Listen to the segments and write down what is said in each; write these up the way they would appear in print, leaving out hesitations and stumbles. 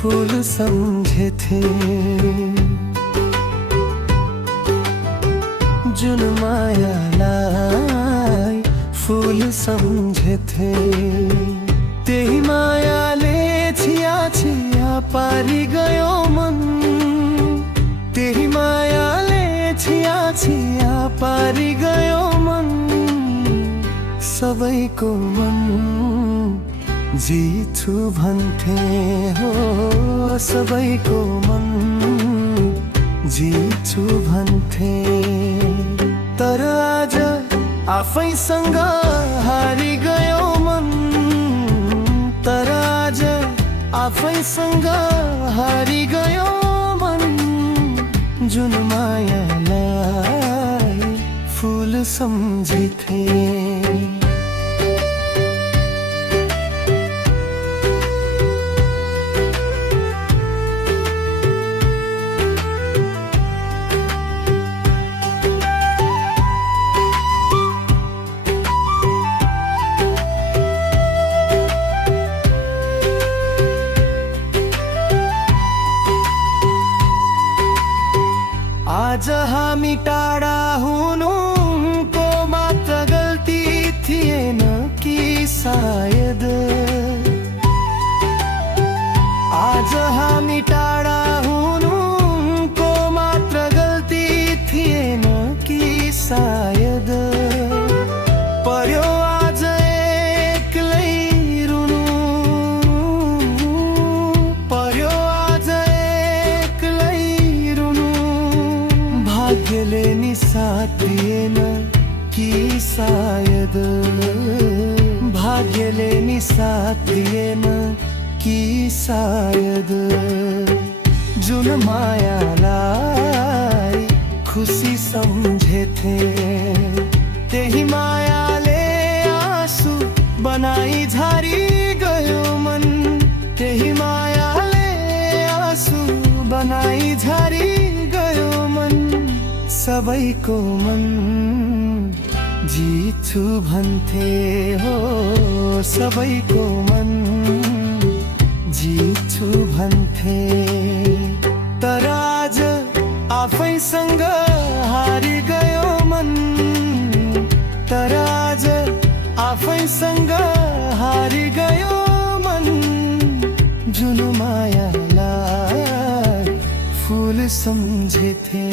फूल सम्झेथे। जुन मायालाई फूल सम्झेथे, त्यही मायाले छिया छिया पारी गयो मन। त्यही मायाले छिया छिया पारी गयो मन। सबैको मन जित्छु भन्थे हो, सबैको मन जित्छु भन्थे। तर आज आफैसँग हारी गयो मन। तर आज आफैसँग हारी गयो मन। जुन मायालाई फूल सम्झेथे। आज हामी टाढा हुनुको मात्र गल्ती थिएन कि सायद। आज हामी टाढा हुनुको मात्र गल्ती थिएन कि सायद। पर्यो आज एक्लै रुनु, पर्यो आज एक्लै रुनु। भाग्यले नि साथ दिएन कि सायद। भाग्यले नि साथ दिएन कि सायद। जुन मायालाई खुसी सम्झेथे, त्यही मायाले आँसु बनाई झारी गयो मन। त्यही मायाले आँसु बनाई झारी गयो मन। सबैको मन जित्छु भन्थे हो, सबैको मन जित्छु भन्थे। तर आज आफैसँग हारी गयो मन। तर आज आफैसँग हारी गयो मन। जुन मायालाई फूल सम्झेथे।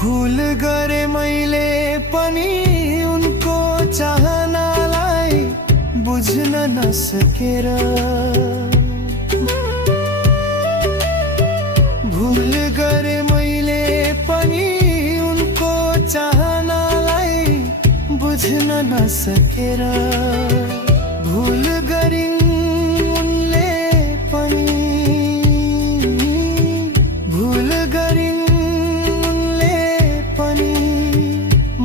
भूल गरे मैले पनि उनको चाहनालाई बुझ्न नसकेर। भूल गरे मैले पनि उनको चाहनालाई बुझ्न नसकेर। भूल गरिन् उनले पनि, भूल गरिन्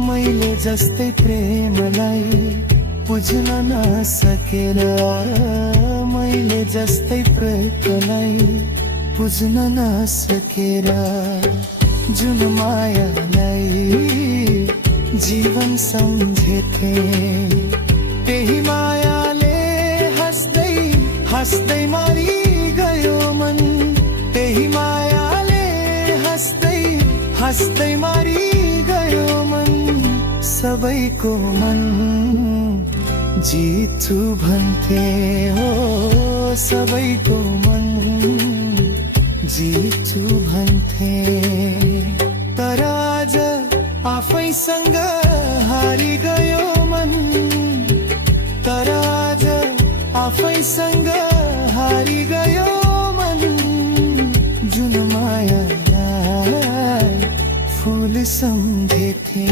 मैले जस्तै प्रेमलाई बुझ्न नसकेर। मैले जस्तै प्रेमलाई बुझ्न नसकेर। जुन मायालाई जीवन सम्झेथे, त्यही मायाले हाँस्दै हाँस्दै मारी गयो मन। त्यही मायाले हाँस्दै हाँस्दै मारी गयो मन। सबैको मन जित्छु भन्थे हो, सबैको मन जित्छु भन्थे। तर आज आफैसँग हारी गयो मन। तर आज आफैसँग हारी गयो मन। जुन मायालाई फूल सम्झेथे।